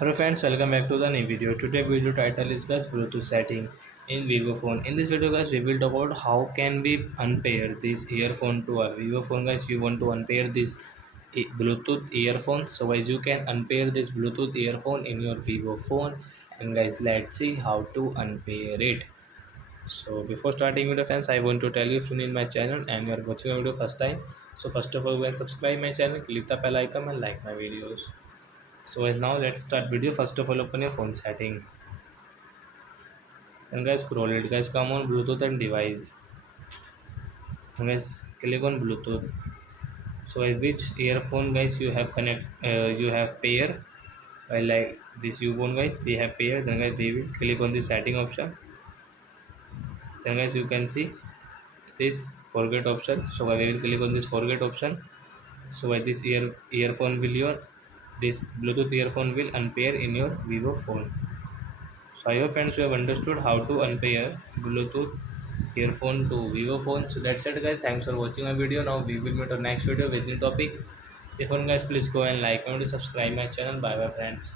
Hello friends, welcome back to the new video. Today video title is guys Bluetooth setting in Vivo phone. In this video guys we will talk about how can we unpair this earphone to our Vivo phone guys. You want to unpair this Bluetooth earphone. So guys you can unpair this Bluetooth earphone in your Vivo phone, and guys let's see how to unpair it. So before starting video friends, I want to tell you if you're new in my channel and you are watching my video first time. So first of all, go and subscribe my channel, click the bell icon and like my videos. So as now let's start video. First of all, open your phone setting and guys scroll it. Guys come on Bluetooth and device and guys click on Bluetooth. So which earphone guys you have connect, you have pair. Well, like this you phone guys we have pair. Then guys we will click on the setting option. Then guys you can see this forget option. So we will click on this forget option. So by this earphone will your this Bluetooth earphone will unpair in your Vivo phone. So I hope friends you have understood how to unpair Bluetooth earphone to Vivo phone. So that's it guys. Thanks for watching my video. Now we will meet on next video with new topic. If you guys please go and like and subscribe my channel. Bye bye friends.